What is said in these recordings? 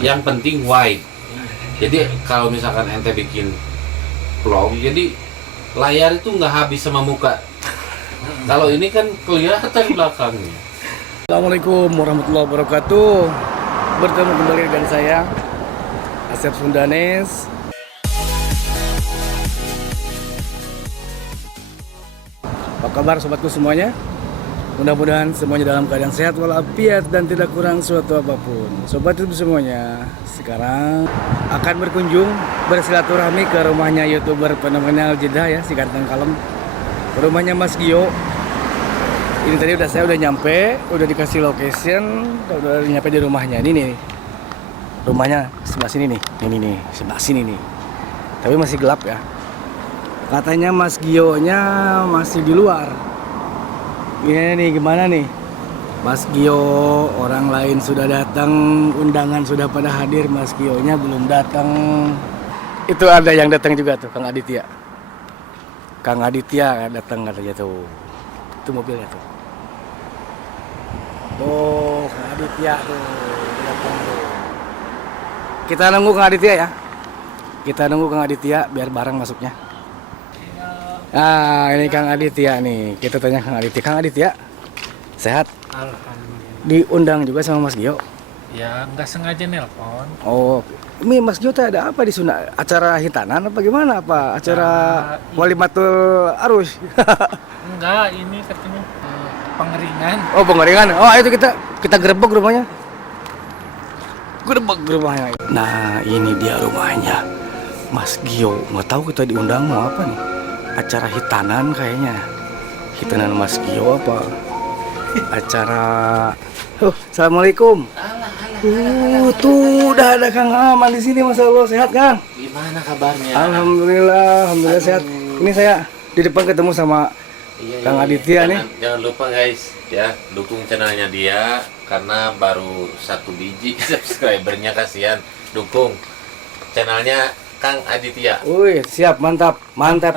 Yang penting wide. Jadi kalau misalkan ente bikin vlog, jadi layar itu nggak habis sama muka. Kalau ini kan kelihatan belakangnya. Assalamualaikum warahmatullahi wabarakatuh. Bertemu kembali dengan saya Asep Sundanes. Apa kabar sobatku semuanya? Mudah-mudahan semuanya dalam keadaan sehat walafiat dan tidak kurang suatu apapun. Sobat itu semuanya, sekarang akan berkunjung bersilaturahmi ke rumahnya YouTuber fenomenal Jeddah ya, si ganteng kalem. Rumahnya Mas Gio. Ini tadi saya udah nyampe, udah dikasih location, udah nyampe di rumahnya. Ini nih. Rumahnya sebelah sini nih. Ini nih, sebelah sini nih. Tapi masih gelap ya. Katanya Mas Gio-nya masih di luar. Ini nih gimana nih? Mas Gio, orang lain sudah datang, undangan sudah pada hadir, Mas Gio-nya belum datang. Itu ada yang datang juga tuh, Kang Aditya. Kang Aditya datang katanya tuh. Itu mobilnya tuh. Tuh, Kang Aditya tuh datang tuh. Kita nunggu Kang Aditya ya. Kita nunggu Kang Aditya biar bareng masuknya. Nah, ini Kang Aditya nih. Kita tanya Kang Aditya. Kang Aditya, sehat? Alhamdulillah. Diundang juga sama Mas Gio? Ya nggak sengaja nelpon. Oh, ini Mas Gio tuh ada apa di Sunda? Acara hitanan apa gimana? Apa acara walimatul arus? Enggak, ini katanya pengeringan. Oh, pengeringan. Oh, itu kita gerebek rumahnya. Gerebek rumahnya. Nah, ini dia rumahnya Mas Gio. Nggak tahu kita diundang mau apa nih? Acara hitanan kayaknya. Hitanan Mas Gio apa? Acara. Assalamualaikum. Tuh udah ada Kang Aman di sini, Masya Allah. Sehat, Kang? Gimana kabarnya? Alhamdulillah sehat. Ini saya di depan ketemu sama Kang Aditya nih. Jangan lupa guys, ya dukung channelnya dia karena baru 1 biji subscribernya, kasihan. Dukung channelnya Kang Aditya. Wih, siap, mantap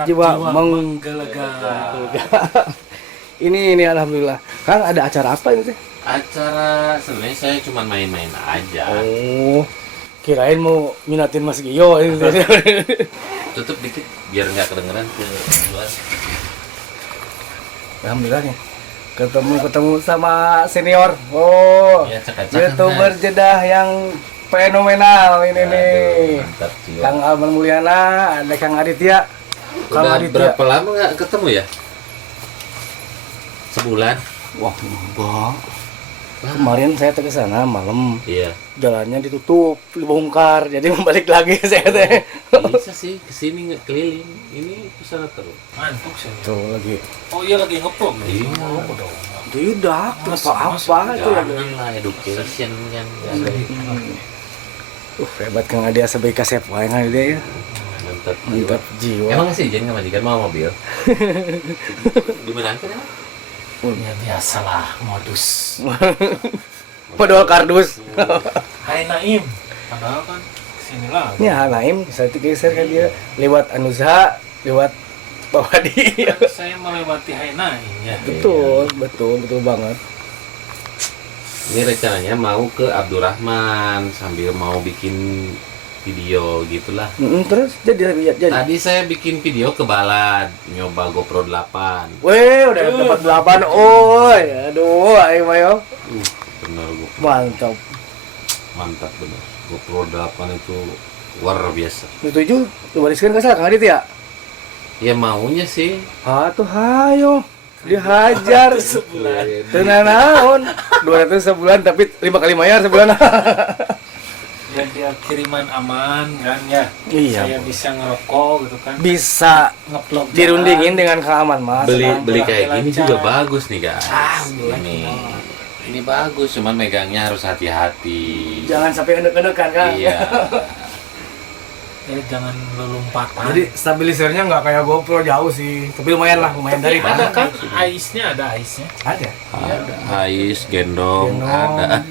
jiwa menggelegak. Ini alhamdulillah. Kang, ada acara apa ini teh? Acara sebenarnya saya cuma main-main aja. Oh, kirain mau minatin Mas Gio ini teh. Tutup dikit biar nggak kedengeran ke luar. Alhamdulillah nih. Ketemu sama senior. Oh, Ya, cekak-cekak, YouTuber guys. Jeddah yang fenomenal ini Aduh, nih. mantap, jiwa. Kang Alman Mulyana, ada Kang Aditya. Kang Udah Aditya. berapa lama nggak ketemu ya? Sebulan? Wah, enggak. Kemarin saya ke sana malam. Iya. Jalannya ditutup, dibongkar. Jadi balik lagi saya teh. Bisa sih kesini nggak keliling. Ini kesana terus. Mantuk sih. Tuh lagi. Oh iya lagi ngevlog. Iya. Tidak, apa-apa itu lagi. Jangan lah education kan. Hebat Kang Aditya sebagai kasep wae Kang Aditya ya. Mantap. Mantap jiwa. Emang ngasih izin ke majikan mau mobil? Gimana kan? Ya biasalah modus. Padahal kardus. Hai Naim. Padahal kan kesini lah. Ini Hanaim bisa digeser kan dia lewat Anuza, lewat Pak Wadi. Saya melewati Hai Naim ya. Betul banget. Ini rencananya mau ke Abdurrahman sambil mau bikin video gitulah. Terus jadi. Tadi saya bikin video ke Balad, nyoba GoPro 8. Weh, udah dapat 8. Oi, aduh, ayo. Bener GoPro. Mantap. Mantap bener. GoPro 8 itu luar biasa. Setuju? Coba di-scan ke sana Kang Aditya. Ya maunya sih. Tuh hayo. Dihajar Sebulan. tenanaon 200 sebulan tapi 5 kali bayar sebulan. Ya dia kiriman aman kan ya. Iya. Saya bisa ngerokok gitu kan. Bisa Ngevlog. dirundingin dengan keaman Mas. Beli kayak gini lancar. juga bagus nih guys. boleh. Ini bagus, cuman megangnya harus hati-hati. Jangan sampai endek-endekan kan. Iya. Ya jangan lompatan. Jadi stabilisernya nggak kayak GoPro jauh sih, tapi lumayan dari ada kan aisnya, ada aisnya. ada. Ada ais, gendong, Gendong. ada.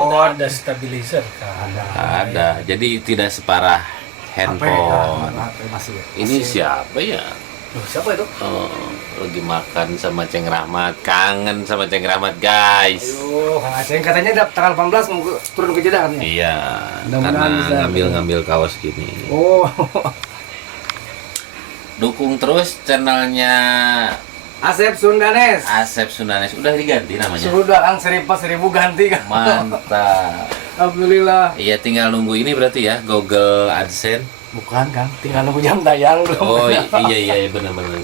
Oh, ada stabilizer kan. Ada. Jadi tidak separah handphone. Masih ya. Ini siapa ya? Loh, siapa itu? Oh, lagi makan sama Ceng Rahmat. Kangen sama Ceng Rahmat, guys. Ayo, Kang Aceh katanya tanggal 18 mau turun ke Jeddah katanya. Iya, Mudah-mudahan karena bisa. ngambil kaos gini. Oh. Dukung terus channelnya Asep Sundanes. Asep Sundanes. Udah diganti namanya. Sudah Kang 1000 ganti kan. Mantap. Alhamdulillah. Iya, tinggal nunggu ini berarti ya, Google AdSense. Bukan Kang, tinggal nunggu jam tayang belum. Oh iya benar-benar.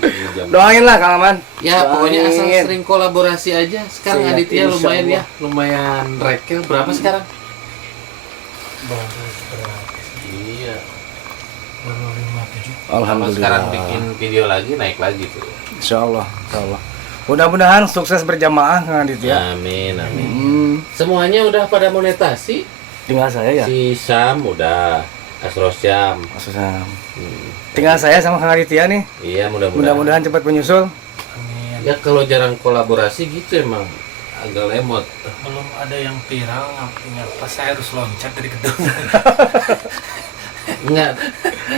Doain lah Kang Aman. Ya pokoknya asal Doain. sering kolaborasi aja. Sekarang Siap, Aditya insya lumayan Allah. ya, lumayan rekel. Berapa sekarang? Baru berapa? Iya. Baru 57. Kalau Alhamdulillah. sekarang bikin video lagi naik lagi tuh. Insya Allah. Mudah-mudahan sukses berjamaah Kang Aditya. Amin. Ya. Semuanya udah pada monetasi. Tinggal saya ya. Si Sam udah, Asrosyam. Maksudnya. Tinggal saya sama Kang Aditya nih. Iya, mudah-mudahan. Mudah-mudahan cepat menyusul. Amin. Ya kalau jarang kolaborasi gitu emang agak lemot. Belum ada yang viral, ngapa saya harus loncat dari gedung. Enggak.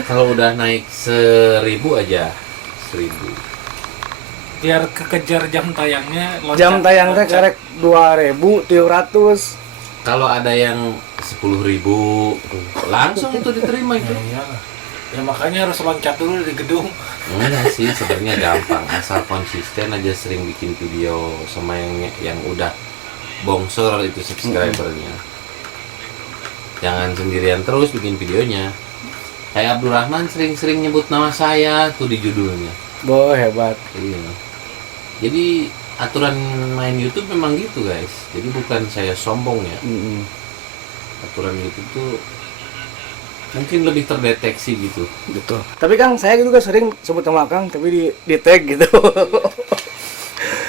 Kalau udah naik 1000 aja. 1000. Biar kekejar jam tayangnya loncat. Jam tayangnya loncat. karek 2.300. Kalau ada yang 10.000 langsung itu diterima itu. Ya iyalah. Ya makanya harus loncat dulu dari gedung. Enggak sih, sebenarnya gampang, asal konsisten aja sering bikin video sama yang udah bongsor itu subscribernya. Jangan sendirian terus bikin videonya. Kayak Abdurrahman sering-sering nyebut nama saya tuh di judulnya. Boh, hebat. Iya. Jadi aturan main YouTube memang gitu guys. Jadi bukan saya sombong ya. Aturan YouTube tuh mungkin lebih terdeteksi gitu. Betul. Tapi Kang, saya juga sering sebut nama Kang, tapi di tag gitu.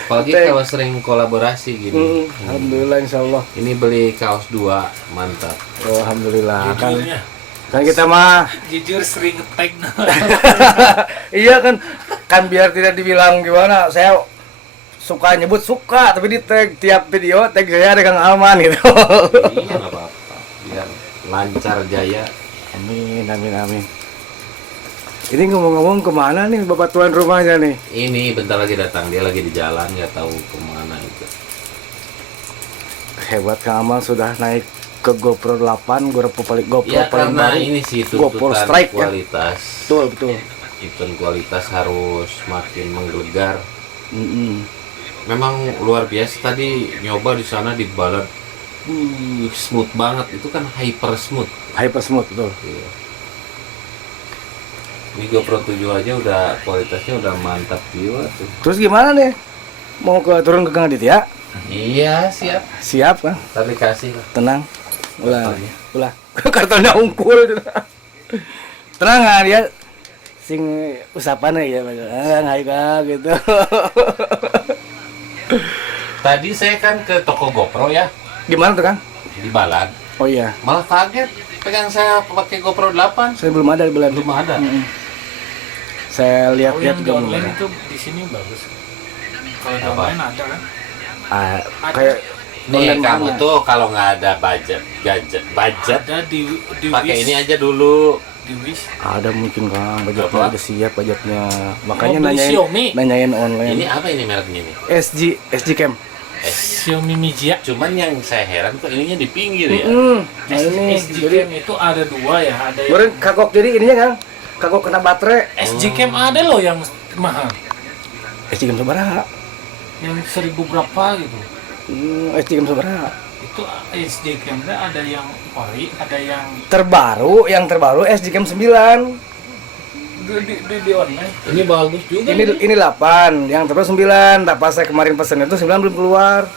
Apalagi Tag. kalau sering kolaborasi gini. Alhamdulillah, insya Allah. Ini beli kaos 2, mantap. Oh, alhamdulillah. Kan, Jujurnya, kan kita mah, jujur sering nge-tag. iya kan biar tidak dibilang gimana. Saya suka nyebut suka, tapi di tag tiap video tag saya ada Kang Alman gitu. Iya nggak apa-apa. Biar lancar jaya. Amin, amin, amin. Ini ngomong-ngomong kemana nih bapak tuan rumahnya nih? Ini bentar lagi datang, dia lagi di jalan, nggak tahu kemana itu. Hebat Kang Amal sudah naik ke GoPro 8, GoPro paling Ya paling karena baru. ini sih GoPro tuntutan Strike ya. kualitas. Betul, betul. Tuntutan kualitas harus makin menggelegar. Mm-mm. Memang luar biasa tadi nyoba di sana di balad. Smooth banget, itu kan hyper smooth. Hyper smooth betul. Iya. Ini GoPro 7 aja udah kualitasnya udah mantap jiwa tuh. Terus gimana nih? Mau turun ke Kang Aditya? Iya, siap. Siap kan? Tapi kasih lah. Tenang. Ulah. Kartonnya. Ulah. Kartonnya unggul. Tenang nggak dia? Sing usapan ya, Kang gitu. Tadi saya kan ke toko GoPro ya, Gimana tuh Kang? di Balad. Oh iya, Malah kaget, pegang saya pakai GoPro 8, saya belum ada di bulan. belum ada. Saya Oh, lihat-lihat yang di juga belum online ada. itu di sini bagus. Kalau di Apa? online ada kan? Ah, kayak Nih online kamu mana? tuh kalau nggak ada budget, Ada di pakai Wish. ini aja dulu. Di Wish. Ada mungkin Kang, budgetnya Apa? udah siap budgetnya. Makanya Mau beli Xiaomi. nanyain online. Ini apa ini mereknya nih? SG Cam. Xiaomi Mijia. Cuman yang saya heran kok ininya di pinggir ya. Nah ini SG jadi Cam itu ada dua ya, ada yang kemarin kagok jadi ininya Kang. Kagok kena baterai. SG Cam ada loh yang mahal. SG Cam sabaraha? Yang 1000 berapa gitu. SG Cam sabaraha? Itu SG Cam-nya ada yang ori, ada yang Yang terbaru SG Cam 9. di online. Ini bagus juga. Ini 8, yang terbaru 9. Tak pas saya kemarin pesen itu 9 belum keluar.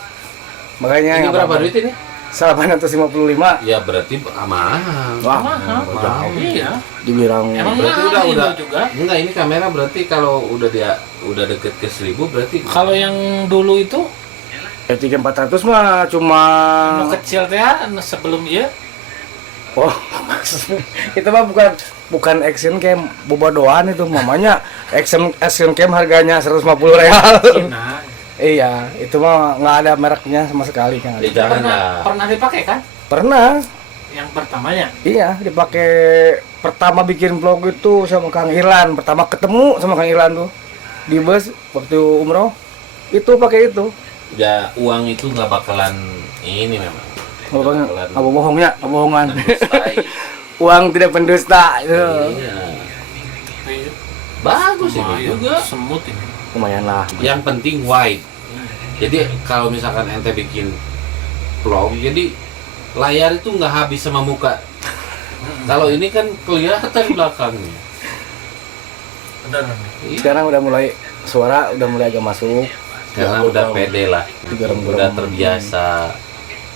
Makanya Ini yang berapa apa-apa. duit ini? 855. Ya berarti mahal. Wah, Mahal. jauh. Iya. Dibilang Emang Berarti mahal udah Indo juga. Enggak, ini kamera berarti kalau udah deket ke 1000 berarti Kalau yang dulu itu SG Cam 400 mah cuma yang kecil teh sebelum dia oh, itu mah bukan action cam, bobodohan itu mamanya. Action cam harganya 150 real. Cina. Iya, itu mah nggak ada mereknya sama sekali kan. jangan lah. Pernah dipakai kan? Pernah. Yang pertamanya. Iya, dipakai pertama bikin vlog itu sama Kang Irlan. Pertama ketemu sama Kang Irlan tuh di bus waktu umroh. Itu pakai itu. Ya uang itu nggak bakalan ini memang. Apa bohongnya? Apa bohongan? Mendustai. Uang tidak pendusta itu. Iya. Iya. Bagus ini Lumayan, juga. semut ini. Lumayan lah. Yang penting wide. Jadi kalau misalkan ente bikin vlog, jadi layar itu nggak habis sama muka. Kalau ini kan kelihatan belakangnya. Benar. Iya. Sekarang udah mulai suara udah mulai agak masuk. Karena udah pede lah, Digerem-gerem. udah terbiasa.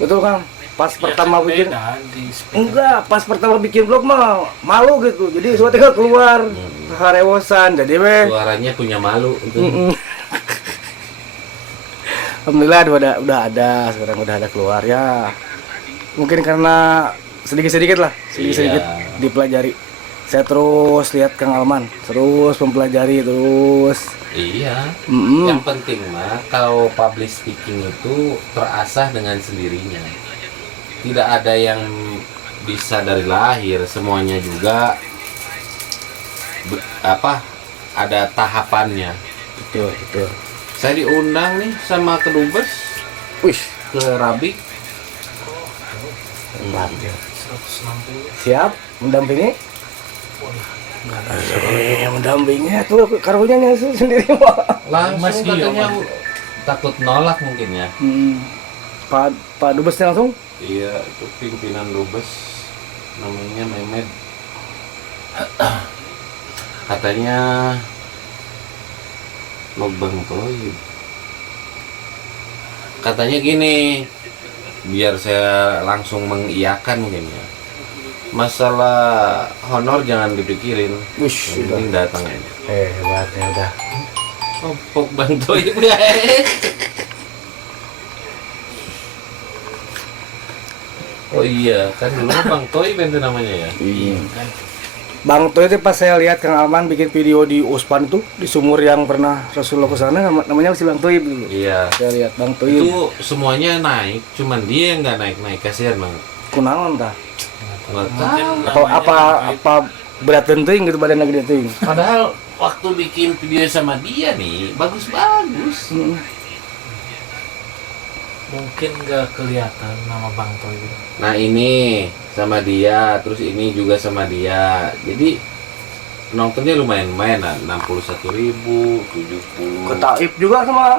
Betul Kang. Pas pertama bikin di enggak, pas pertama bikin vlog mah malu gitu. Jadi suara tinggal keluar harewosan. Jadi Suaranya punya malu. alhamdulillah udah ada sekarang udah ada keluar ya. Mungkin karena sedikit-sedikit lah, sedikit-sedikit Iya. dipelajari. Saya terus lihat Kang Alman, terus mempelajari terus. Iya. Mm-mm. Yang penting mah kalau public speaking itu terasah dengan sendirinya. Tidak ada yang bisa dari lahir, semuanya juga ada tahapannya. Betul, betul. Saya diundang nih sama Kedubes Wih, ke Rabik. mantap. 160. Siap mendampingi? Mendampingi tuh karunya sendiri Pak. Langsung Mas, iya, katanya Mas. takut nolak mungkin ya. Pak Dubesnya langsung? Iya, itu pimpinan Dubes namanya Mehmet. Katanya Bang Toib. Katanya gini, biar saya langsung mengiyakan mungkin ya. Masalah honor jangan dipikirin. Wish, Yang penting datang aja. Hebatnya udah. Kompok Bang Toib ya. Oh iya, kan dulu Bang Toib itu namanya ya. Iya. Bang Toy itu pas saya lihat Kang Alman bikin video di Uspan tuh di sumur yang pernah Rasulullah ke sana namanya si Bang Toy dulu. Iya. Saya lihat Bang Toy Itu semuanya naik, cuman dia yang nggak naik-naik, kasihan Bang. kunaon tah? Nggak Mungkin tahu. Atau apa berat teuing gitu badan lagi teuing. Padahal waktu bikin video sama dia nih bagus-bagus. mungkin nggak kelihatan nama Bang Toy gitu. Nah ini sama dia, terus ini juga sama dia. Jadi penontonnya lumayan lah, 61.000, 70. Ke Taif juga sama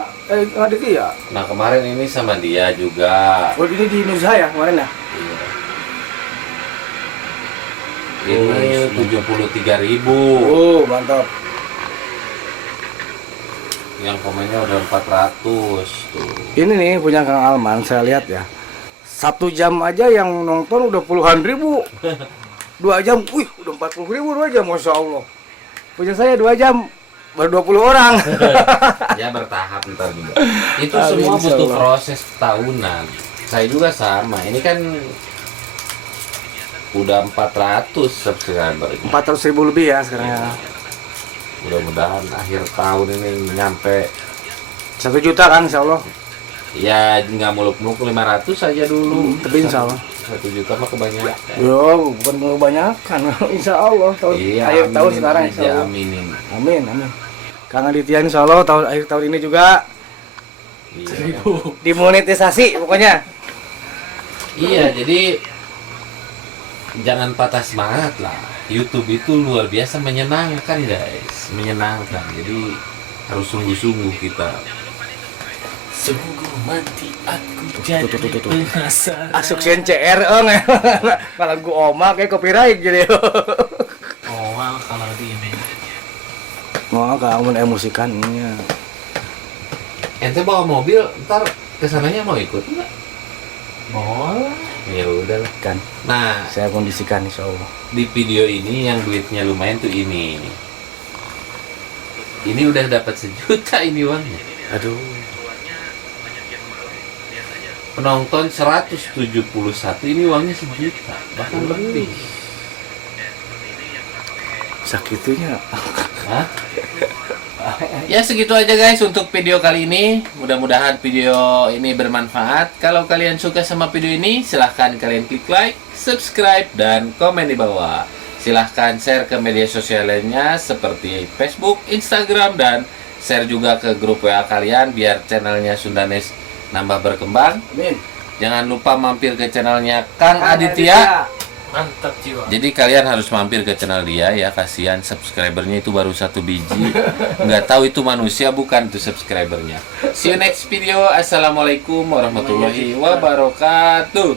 Aditya. Nah kemarin ini sama dia juga. Oh ini di Indonesia ya kemarin ya? Iya. Ini 73.000. Oh mantap. Yang komennya udah 400 tuh. Ini nih punya Kang Alman saya lihat ya. 1 jam aja yang nonton udah puluhan ribu. 2 jam, wih udah 40.000 2 jam, Masya Allah. Punya saya 2 jam, baru 20 orang. Ya bertahap ntar juga. Itu Amin, semua butuh insyaallah. proses tahunan. Saya juga sama. Ini kan udah 400 subscriber. 400.000 lebih ya sekarang ya. Mudah-mudahan akhir tahun ini nyampe 1 juta kan insya Allah. ya nggak muluk-muluk 500 saja dulu. Tapi insya Allah. 1 juta mah kebanyakan. Yo, bukan kebanyakan. Insya Allah tahun Iya, akhir tahun aminin sekarang aja, insya Allah. aminin. Amin, amin. Kang Aditya insya Allah akhir tahun ini juga Iya. dimonetisasi pokoknya. Iya, jadi jangan patah semangat lah. YouTube itu luar biasa menyenangkan guys, menyenangkan. Jadi harus sungguh-sungguh kita. Sungguh mati aku jadi penasaran. Asuksen CR malah gua oma kayak copyright jadi. Oh, kalau di ini. Mau kamu emosikannya. Ente bawa mobil, ntar kesananya mau ikut nggak? Boleh. Ya udah lah. Kan Nah, saya kondisikan insya Allah. di video ini yang duitnya lumayan tuh ini. Ini udah dapat 1 juta ini uangnya. Aduh. Penonton 171 ini uangnya 1 juta, bahkan lebih. Sakitunya. Hah? Ya segitu aja guys untuk video kali ini. Mudah-mudahan video ini bermanfaat. Kalau kalian suka sama video ini, silahkan kalian klik like, subscribe, dan komen di bawah. Silahkan share ke media sosial lainnya seperti Facebook, Instagram, dan share juga ke grup WA kalian biar channelnya Sundanes nambah berkembang. Amin. Jangan lupa mampir ke channelnya Kang Aditya. Mantap jiwa. Jadi kalian harus mampir ke channel dia ya, kasihan subscribernya itu baru 1 biji. Nggak tahu itu manusia bukan itu subscribernya. See you next video. Assalamualaikum warahmatullahi wabarakatuh.